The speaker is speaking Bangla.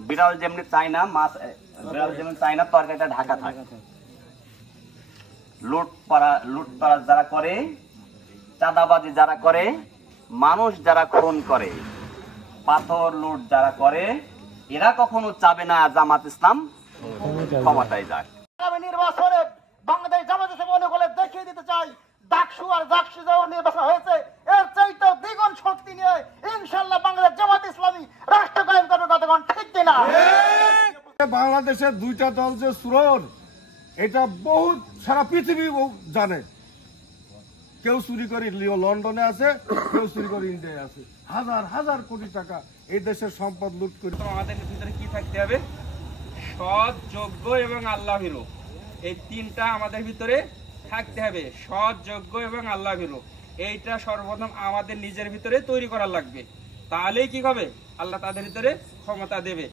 বিড়াল যেমনি চায় না মাছ, বিড়াল যেমনি চায় না তরকারিটা ঢাকা থাকে। লুটপাট যারা করে, চাঁদাবাজি যারা করে, মানুষ যারা খুন করে, পাথর লুট যারা করে, এরা কখনো চাবে না জামাত ইসলাম ক্ষমতায় যায়। আগামী নির্বাচনে বাংলাদেশ জামাত ইসলামী অনুকূলে দেখিয়ে দিতে চাই, ডাকসু আর জাকসু যে নির্বাচন হয়েছে এর চাইতে দ্বিগুণ শক্তি নিয়ে ইনশাআল্লাহ বাংলাদেশ জামাত ইসলামী রাষ্ট্র কায়েম করবে। কতক্ষণ ঠিক কিনা? বাংলাদেশের দুইটা দল যে সুরর, এটা বহুত সারা পৃথিবী জানে। কেউ চুরি করে লন্ডনে আছে, কেউ চুরি করে ইন্ডিয়ায় আছে। হাজার হাজার কোটি টাকা এই দেশের সম্পদ লুট করে। আমাদের ভিতরে কি থাকতে হবে? সৎ, যোগ্য এবং আল্লাহ ভীরু, এই তিনটা আমাদের ভিতরে থাকতে হবে। সৎ, যোগ্য এবং আল্লাহ ভীরু, এইটা সর্বপ্রথম আমাদের নিজের ভিতরে তৈরি করা লাগবে। তাহলেই কি হবে? আল্লাহ তাদের ভিতরে ক্ষমতা দেবে।